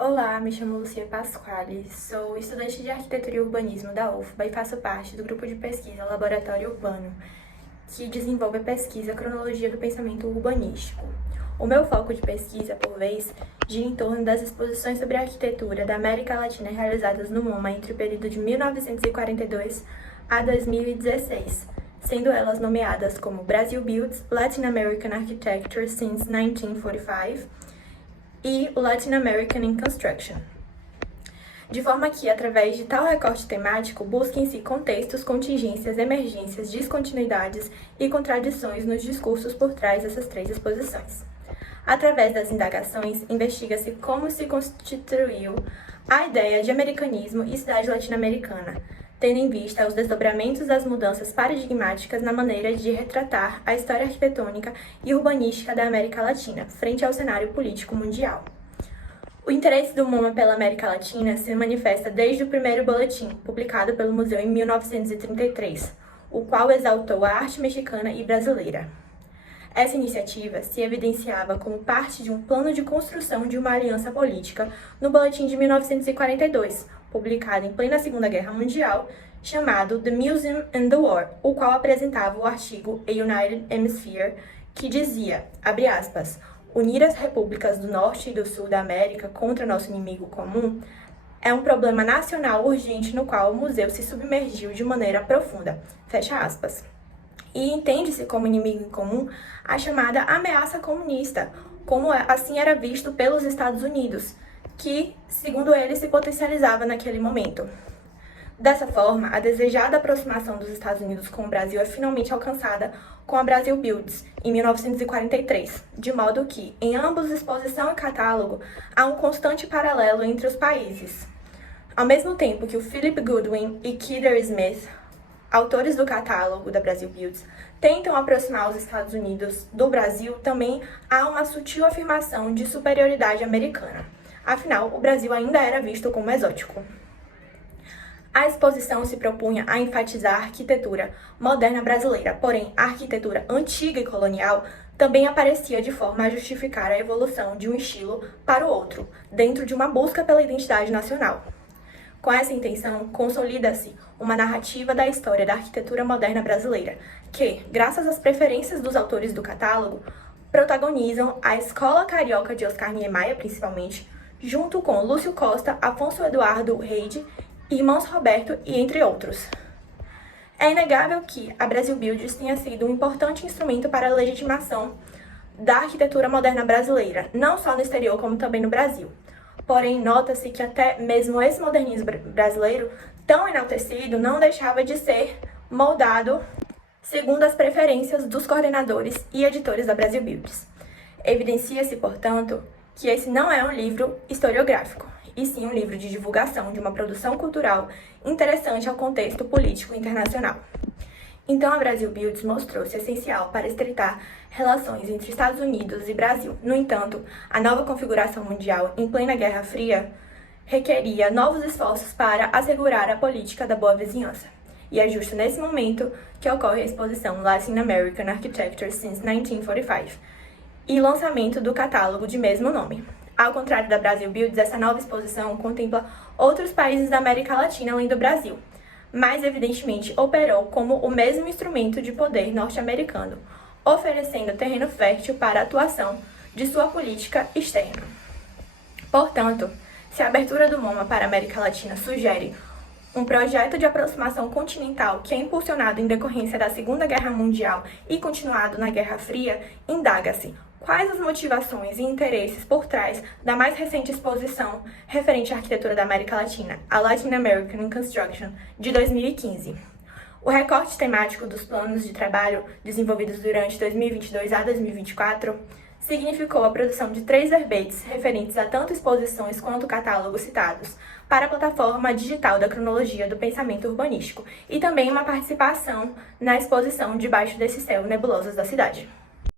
Olá, me chamo Lucia Pasquale, sou estudante de Arquitetura e Urbanismo da UFBA e faço parte do grupo de pesquisa Laboratório Urbano, que desenvolve a pesquisa Cronologia do Pensamento Urbanístico. O meu foco de pesquisa, por vez, gira em torno das exposições sobre a arquitetura da América Latina realizadas no MoMA entre o período de 1942 a 2016, sendo elas nomeadas como Brazil Builds Latin American Architecture Since 1945, e o Latin American in Construction, de forma que, através de tal recorte temático, busquem-se contextos, contingências, emergências, descontinuidades e contradições nos discursos por trás dessas três exposições. Através das indagações, investiga-se como se constituiu a ideia de americanismo e cidade latino-americana, tendo em vista os desdobramentos das mudanças paradigmáticas na maneira de retratar a história arquitetônica e urbanística da América Latina, frente ao cenário político mundial. O interesse do MoMA pela América Latina se manifesta desde o primeiro boletim, publicado pelo museu em 1933, o qual exaltou a arte mexicana e brasileira. Essa iniciativa se evidenciava como parte de um plano de construção de uma aliança política no boletim de 1942, publicado em plena Segunda Guerra Mundial, chamado The Museum and the War, o qual apresentava o artigo A United Hemisphere, que dizia, abre aspas, unir as repúblicas do Norte e do Sul da América contra nosso inimigo comum é um problema nacional urgente no qual o museu se submergiu de maneira profunda, fecha aspas. E entende-se como inimigo em comum a chamada ameaça comunista, como assim era visto pelos Estados Unidos, que, segundo ele, se potencializava naquele momento. Dessa forma, a desejada aproximação dos Estados Unidos com o Brasil é finalmente alcançada com a Brazil Builds, em 1943, de modo que, em ambos exposição e catálogo, há um constante paralelo entre os países. Ao mesmo tempo que o Philip Goodwin e Kidder Smith, autores do catálogo da Brazil Builds, tentam aproximar os Estados Unidos do Brasil, também há uma sutil afirmação de superioridade americana. Afinal, o Brasil ainda era visto como exótico. A exposição se propunha a enfatizar a arquitetura moderna brasileira, porém, a arquitetura antiga e colonial também aparecia de forma a justificar a evolução de um estilo para o outro, dentro de uma busca pela identidade nacional. Com essa intenção, consolida-se uma narrativa da história da arquitetura moderna brasileira, que, graças às preferências dos autores do catálogo, protagonizam a Escola Carioca de Oscar Niemeyer, principalmente, junto com Lúcio Costa, Afonso Eduardo Reide, Irmãos Roberto e entre outros. É inegável que a Brazil Builds tenha sido um importante instrumento para a legitimação da arquitetura moderna brasileira, não só no exterior como também no Brasil. Porém, nota-se que até mesmo esse modernismo brasileiro, tão enaltecido, não deixava de ser moldado segundo as preferências dos coordenadores e editores da Brazil Builds. Evidencia-se, portanto, que esse não é um livro historiográfico, e sim um livro de divulgação de uma produção cultural interessante ao contexto político internacional. Então, a Brazil Builds mostrou-se essencial para estreitar relações entre Estados Unidos e Brasil. No entanto, a nova configuração mundial, em plena Guerra Fria, requeria novos esforços para assegurar a política da boa vizinhança. E é justo nesse momento que ocorre a exposição Latin American Architecture Since 1945 e lançamento do catálogo de mesmo nome. Ao contrário da Brazil Builds, essa nova exposição contempla outros países da América Latina além do Brasil, mas evidentemente operou como o mesmo instrumento de poder norte-americano, oferecendo terreno fértil para a atuação de sua política externa. Portanto, se a abertura do MoMA para a América Latina sugere um projeto de aproximação continental que é impulsionado em decorrência da Segunda Guerra Mundial e continuado na Guerra Fria, indaga-se quais as motivações e interesses por trás da mais recente exposição referente à arquitetura da América Latina, a Latin American in Construction, de 2015. O recorte temático dos planos de trabalho desenvolvidos durante 2022 a 2024 significou a produção de 3 verbetes referentes a tanto exposições quanto catálogos citados para a plataforma digital da cronologia do pensamento urbanístico e também uma participação na exposição Debaixo desse Céu Nebulosas da Cidade.